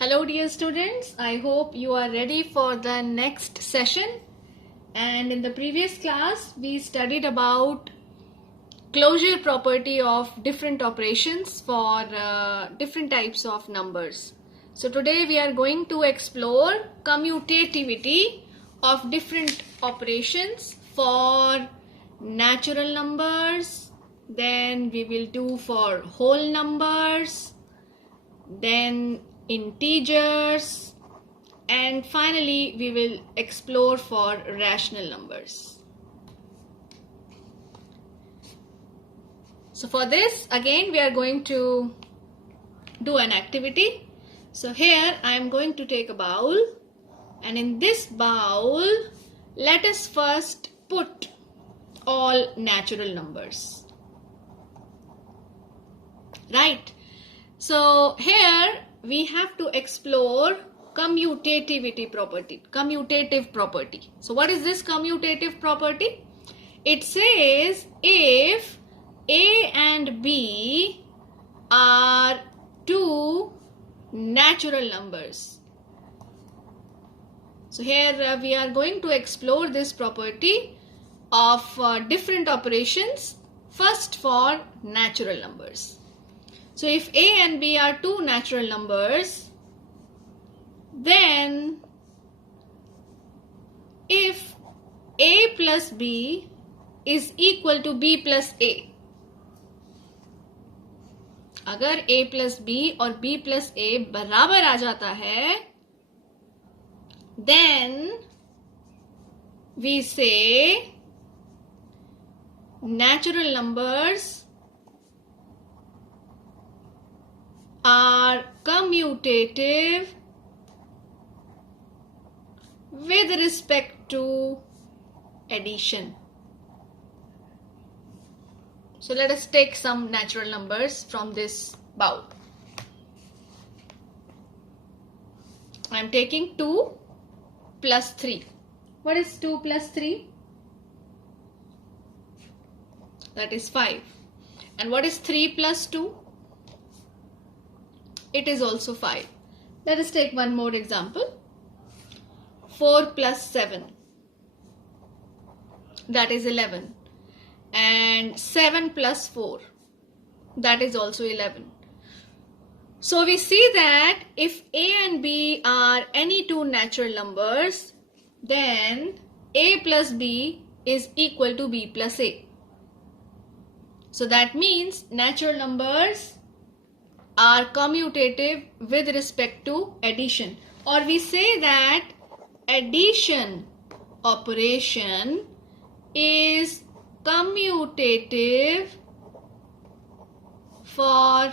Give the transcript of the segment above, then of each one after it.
Hello dear students, I hope you are ready for the next session. And in the previous class we studied about closure property of different operations for different types of numbers. So today we are going to explore commutativity of different operations for natural numbers, then we will do for whole numbers, then integers, and finally we will explore for rational numbers. So for this again we are going to do an activity. So here I am going to take a bowl, and in this bowl let us first put all natural numbers. Right. So here we have to explore commutative property. So what is this commutative property? It says if A and B are two natural numbers. So here we are going to explore this property of different operations, first for natural numbers. So if A and B are two natural numbers, then if A plus B is equal to B plus A, अगर A plus B और B plus A बराबर आ जाता है, then we say natural numbers are commutative with respect to addition. So let us take some natural numbers from this bowl. I am taking 2 plus 3. What is 2 plus 3? That is 5. And what is 3 plus 2? It is also 5. Let us take one more example. 4 plus 7. That is 11. And 7 plus 4. That is also 11. So we see that if A and B are any two natural numbers, then A plus B is equal to B plus A. So that means natural numbers are commutative with respect to addition, or we say that addition operation is commutative for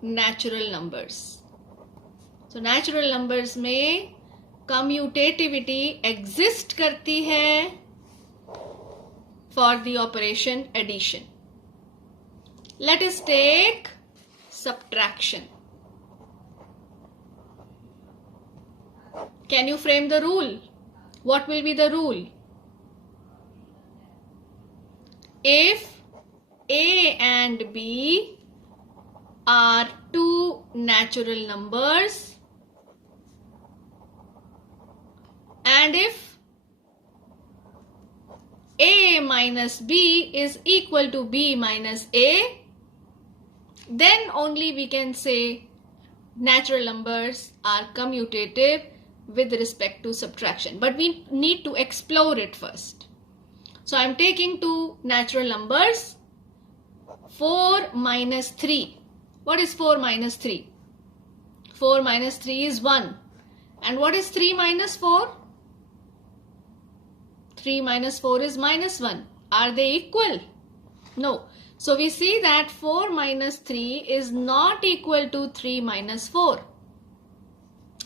natural numbers. So natural numbers में commutativity exist करती है for the operation addition. Let us take subtraction. Can you frame the rule? What will be the rule? If A and B are two natural numbers, and if A minus B is equal to B minus A, then only we can say natural numbers are commutative with respect to subtraction. But we need to explore it first. So I am taking two natural numbers. 4 minus 3. What is 4 minus 3? 4 minus 3 is 1. And what is 3 minus 4? 3 minus 4 is minus 1. Are they equal? No. So we see that 4 minus 3 is not equal to 3 minus 4.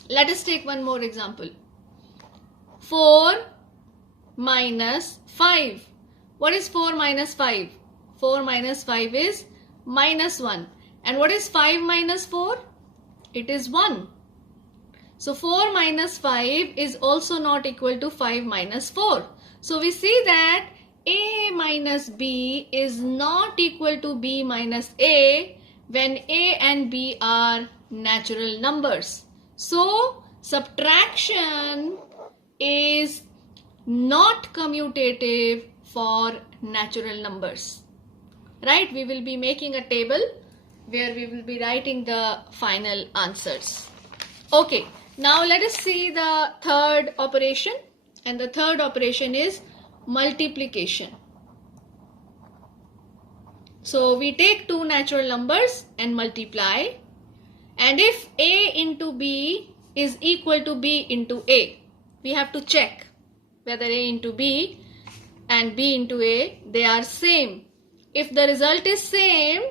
Let us take one more example. 4 minus 5. What is 4 minus 5? 4 minus 5 is minus 1. And what is 5 minus 4? It is 1. So 4 minus 5 is also not equal to 5 minus 4. So we see that A minus B is not equal to B minus A when A and B are natural numbers. So subtraction is not commutative for natural numbers. Right? We will be making a table where we will be writing the final answers. Okay, now let us see the third operation, and the third operation is multiplication. So we take two natural numbers and multiply, and if A into B is equal to B into A, we have to check whether A into B and B into A, they are same. If the result is same,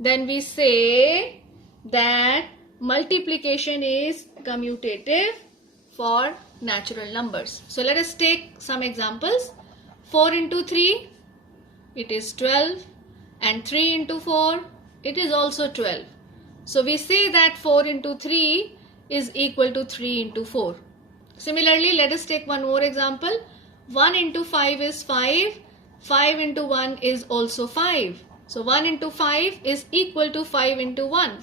then we say that multiplication is commutative for natural numbers. So let us take some examples. 4 into 3, it is 12, and 3 into 4, it is also 12. So we say that 4 into 3 is equal to 3 into 4. Similarly, let us take one more example. 1 into 5 is 5. 5 into 1 is also 5. So 1 into 5 is equal to 5 into 1.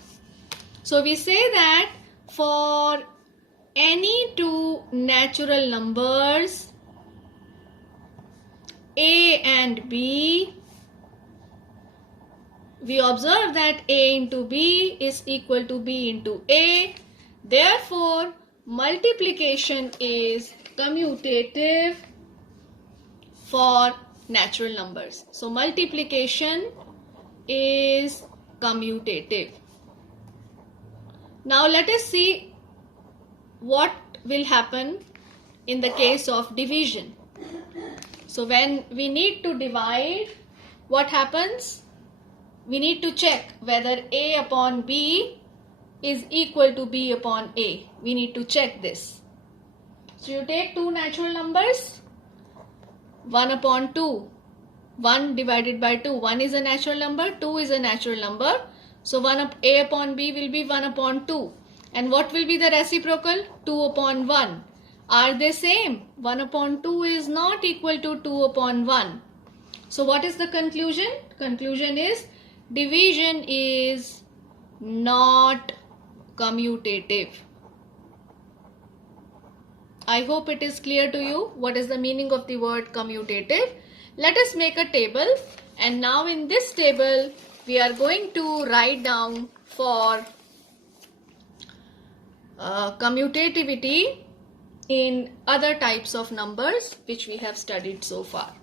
So we say that for any two natural numbers A and B, we observe that A into B is equal to B into A. Therefore, multiplication is commutative for natural numbers. So multiplication is commutative. Now let us see what will happen in the case of division. So when we need to divide, what happens? We need to check whether A upon B is equal to B upon A. We need to check this. So you take two natural numbers, 1 upon 2, 1 divided by 2. 1 is a natural number, 2 is a natural number. So A upon B will be 1 upon 2. And what will be the reciprocal? 2 upon 1. Are they same? 1 upon 2 is not equal to 2 upon 1. So what is the conclusion? Conclusion is division is not commutative. I hope it is clear to you what is the meaning of the word commutative. Let us make a table, and now in this table we are going to write down for commutativity in other types of numbers which we have studied so far.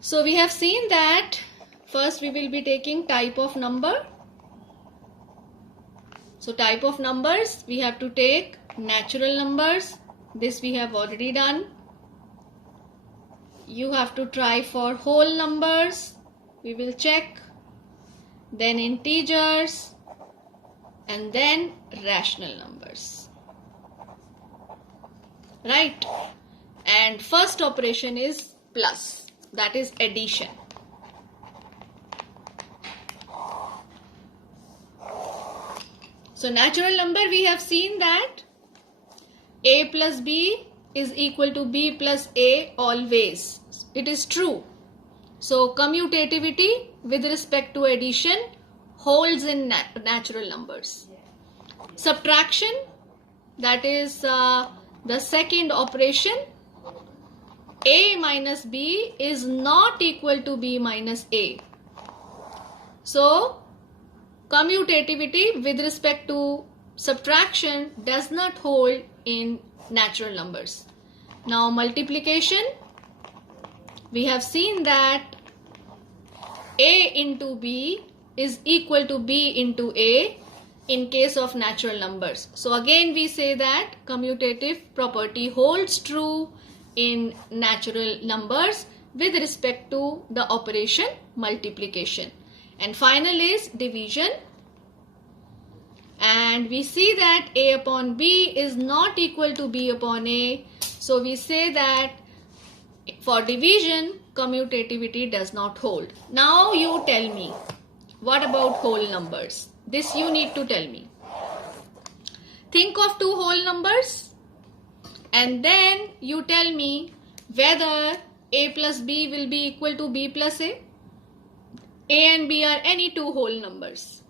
So we have seen that first we will be taking type of number. So type of numbers, we have to take natural numbers. This we have already done. You have to try for whole numbers. We will check. Then integers. And then rational numbers. Right? And first operation is plus. That is addition. So natural number, we have seen that A plus B is equal to B plus A always. It is true. So commutativity with respect to addition holds in natural numbers. Subtraction, that is the second operation. A minus B is not equal to B minus A. So commutativity with respect to subtraction does not hold in natural numbers. Now multiplication, we have seen that A into B is equal to B into A in case of natural numbers. So again we say that commutative property holds true in natural numbers with respect to the operation multiplication. And final is division. And we see that A upon B is not equal to B upon A. So we say that for division, commutativity does not hold. Now you tell me, what about whole numbers? This you need to tell me. Think of two whole numbers and then you tell me whether A plus B will be equal to B plus A. A and B are any two whole numbers.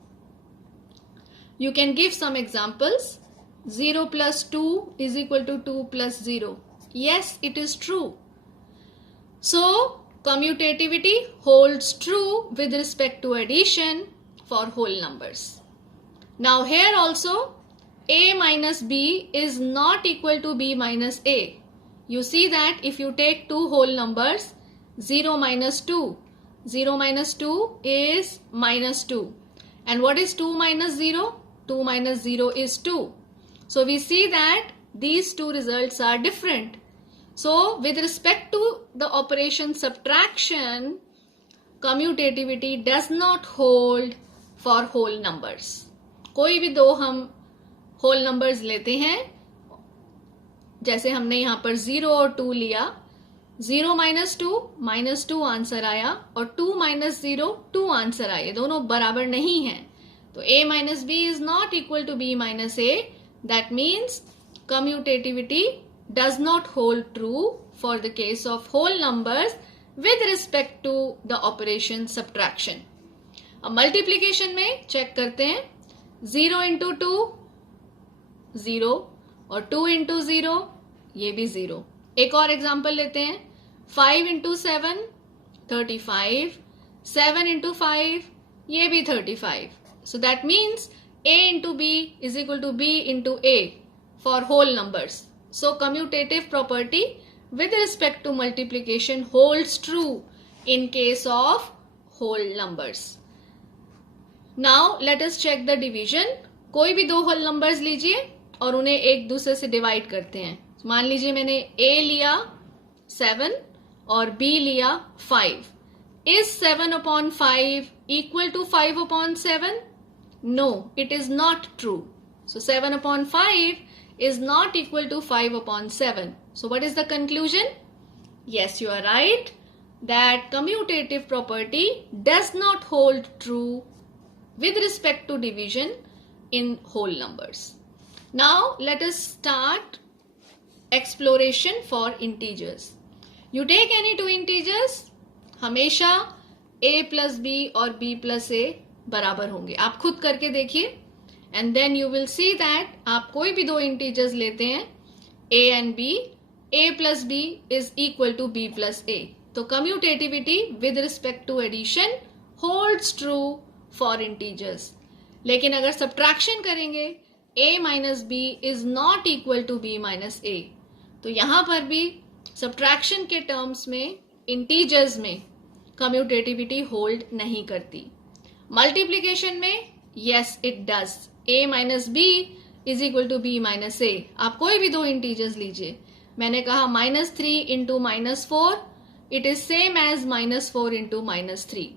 You can give some examples. 0 plus 2 is equal to 2 plus 0. Yes, it is true. So commutativity holds true with respect to addition for whole numbers. Now here also a minus b is not equal to b minus a. You see that if you take two whole numbers, 0 minus 2, 0 minus 2 is minus 2. And what is 2 minus 0? 2 minus 0 is 2. So we see that these two results are different. So with respect to the operation subtraction, commutativity does not hold for whole numbers. कोई भी दो हम whole numbers लेते हैं, जैसे हमने यहाँ पर 0 और 2 लिया, 0 minus 2 आंसर आया और 2 minus 0 2 आंसर आए, दोनों बराबर नहीं हैं. तो a minus b is not equal to b minus a. That means commutativity does not hold true for the case of whole numbers with respect to the operation subtraction. अब multiplication में check करते हैं. 0 into 2 0 और 2 into 0 ये भी 0. एक और example लेते हैं. 5 into 7 35, 7 into 5 ये भी 35. So that means a into b is equal to b into a for whole numbers. So commutative property with respect to multiplication holds true in case of whole numbers. Now let us check the division. कोई भी दो whole numbers लीजिए और उन्हें एक दूसरे से divide करते हैं. मान लीजिए मैंने a लिया 7 और b लिया 5. Is 7 upon 5 equal to 5 upon 7? No, it is not true. So 7 upon 5 is not equal to 5 upon 7. So what is the conclusion? Yes, you are right that commutative property does not hold true with respect to division in whole numbers. Now let us start exploration for integers. You take any two integers, हमेशा a plus b और b plus a बराबर होंगे. आप खुद करके देखिए and then you will see that आप कोई भी दो integers लेते हैं a and b, a plus b is equal to b plus a. तो commutativity with respect to addition holds true for integers. लेकिन अगर subtraction करेंगे a minus b is not equal to b minus a. तो यहाँ पर भी subtraction के terms में integers में commutativity hold नहीं करती. Multiplication में yes it does. a minus b is equal to b minus a. आप कोई भी दो integers लीजिए. मैंने कहा -3 into -4 it is same as -4 into -3.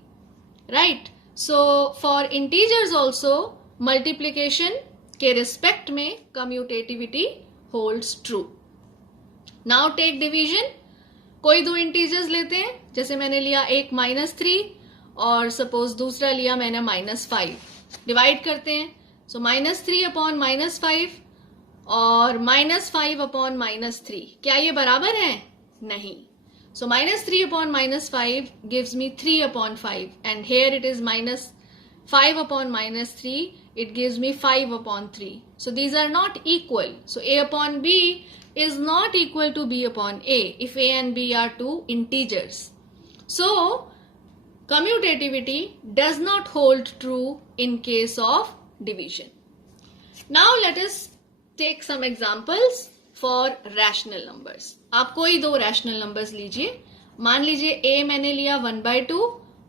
Right? So for integers also multiplication के respect में commutativity holds true. Now take division. कोई दो integers लेते हैं, जैसे मैंने लिया एक -3 और सपोज दूसरा लिया मैंने -5. डिवाइड करते हैं. सो -3 upon -5 और -5 upon -3 क्या ये बराबर है? नहीं. So -3 upon -5 gives me 3 upon 5 and here it is -5 upon -3 it gives me 5 upon 3. So these are not equal. So a upon b is not equal to b upon a if a and b are two integers. So commutativity does not hold true in case of division. Now let us take some examples for rational numbers. आप कोई दो rational numbers लीजिए. मान लीजिए a मैंने लिया 1/2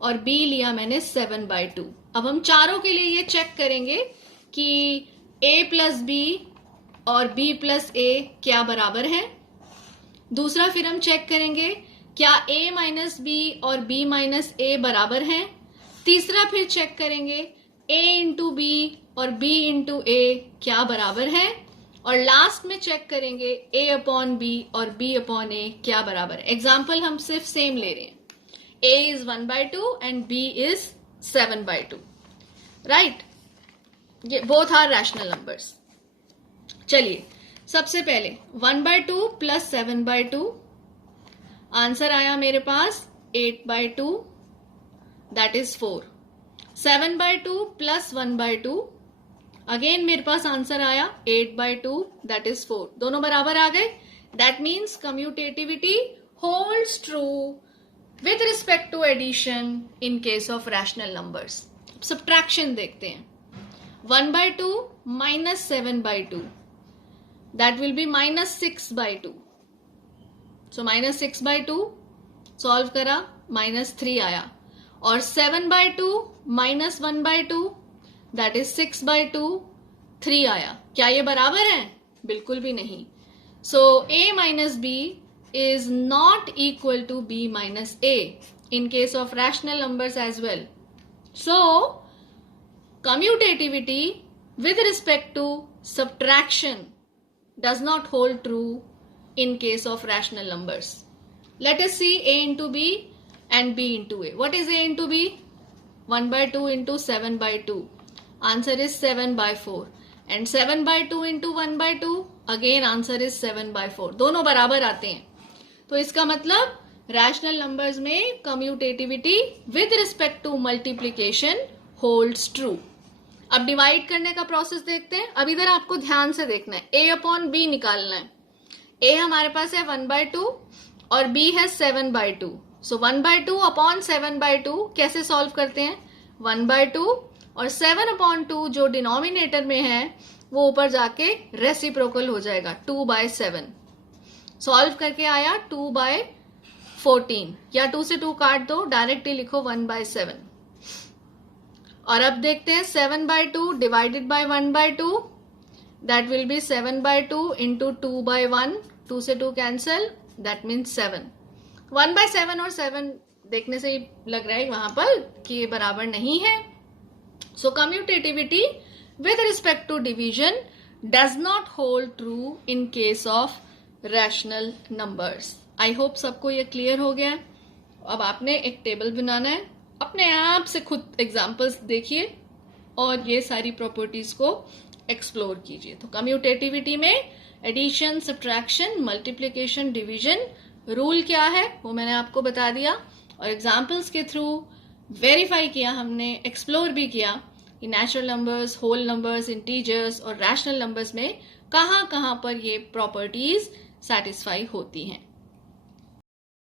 और b लिया मैंने 7/2. अब हम चारों के लिए ये चेक करेंगे कि a plus b और b plus a क्या बराबर है. दूसरा फिर हम चेक करेंगे क्या a minus b और b minus a बराबर हैं. तीसरा फिर चेक करेंगे a into b और b into a क्या बराबर है. और लास्ट में चेक करेंगे a upon b और b upon a क्या बराबर है. एग्जाम्पल हम सिर्फ सेम ले रहे हैं. a is 1/2 and b is 7/2. Right. ये बोथ आर रैशनल नंबर्स. चलिए सबसे पहले 1/2 प्लस 7/2 आंसर आया मेरे पास 8/2 दैट इज 4. 7/2 प्लस 1/2 अगेन मेरे पास आंसर आया 8/2 दैट इज 4. दोनों बराबर आ गए. That means commutativity holds true with respect to addition in case of rational numbers. Subtraction देखते हैं. 1/2 minus 7/2 that will be minus 6/2. So minus 6/2 solve करा minus 3 आया और 7/2 minus 1/2 that is 6/2 3 आया. क्या ये बराबर है? बिल्कुल भी नहीं. So a minus b is not equal to b minus a in case of rational numbers as well. So commutativity with respect to subtraction does not hold true in case of rational numbers. Let us see a into b and b into a. What is a into b? 1/2 into 7/2. Answer is 7/4. And 7/2 into 1/2. Again answer is 7/4. दोनों बराबर आते हैं. तो इसका मतलब rational numbers में commutativity with respect to multiplication holds true. अब divide करने का प्रोसेस देखते हैं. अब इधर आपको ध्यान से देखना है. a अपॉन b निकालना है. a हमारे पास है 1/2 और b है 7/2. सो 1/2 अपॉन 7/2 कैसे सॉल्व करते हैं? 1/2 और 7/2 जो डिनोमिनेटर में है वो ऊपर जाके रेसिप्रोकल हो जाएगा 2/7. सॉल्व करके आया 2/14. या 2 से 2 काट दो, डायरेक्टली लिखो 1/7. और अब देखते हैं 7/2 divided by 1/2 that will be 7/2 into 2/1. 2 से 2 कैंसल, दैट मीन्स 7. 1/7 और 7 देखने से ही लग रहा है वहां पर कि ये बराबर नहीं है. So commutativity with respect to division does not hold true in case of rational numbers. I hope सबको ये क्लियर हो गया. अब आपने एक टेबल बनाना है. अपने आप से खुद एग्जाम्पल्स देखिए और ये सारी प्रॉपर्टीज को एक्सप्लोर कीजिए. तो कम्यूटेटिविटी में addition, subtraction, multiplication, division rule क्या है वो मैंने आपको बता दिया और एग्जाम्पल्स के थ्रू वेरीफाई किया हमने, एक्सप्लोर भी किया कि natural numbers, whole numbers, integers और रैशनल नंबर्स में कहाँ कहाँ पर ये प्रॉपर्टीज सेटिस्फाई होती हैं.